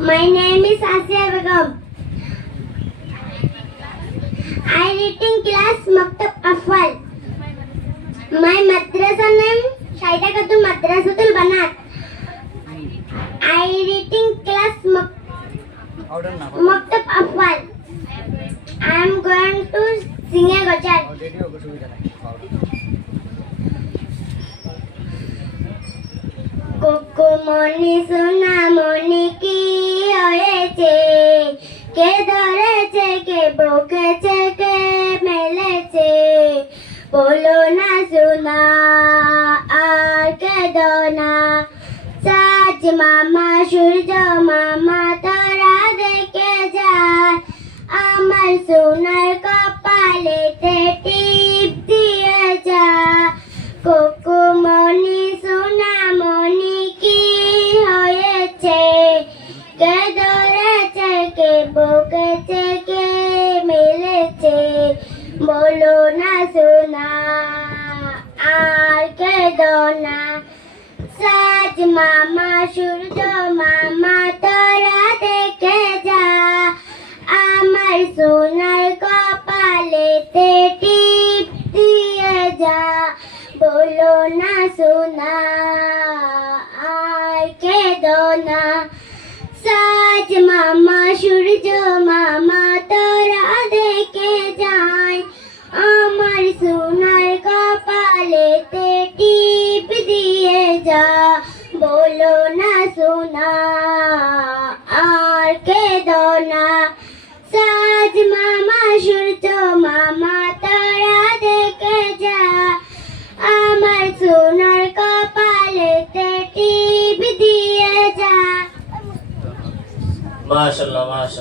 My name is Asya Begum. I read in class Maktab Afwal. My madrasa name Shaida Khatun Madrasatul Banat. I read in class Maktab Afwal. I am going to sing a ghazal. Kukumoni সোনামনি কি হয়েছে, কে ধরেছে কে বকেছে কে মেলেছে, বলো না সোনা আর কেঁদো না। সাজ মামা সূর্য মামা তারা দেখে যায়, আমার সোনার কপালেতে টিপ দিয়ে যায়। কুকুমনি সোনামনি কি হয়েছে, কে ধরেছে কে বকেছে কে মেলেছে, বলো না সোনা আর কেঁদো না। সাজ মামা সূর্য মামা তারা দেখে যা, আমার সোনার কপালেতে টিপ দিয়ে যা, বলো না সোনা আর কেঁদো না। সাজ মামা সূর্য মামা তারা দেখে যায়, আমার সোনার কপালেতে টিপ দিয়ে যা, বলো না সোনা আর কেঁদো না। সাজ মামা সূর্য মামা তারা দেখে যা, আমার সোনার কপালেতে টিপ দিয়ে যা। মাশাআল্লাহ মাশাআল্লাহ।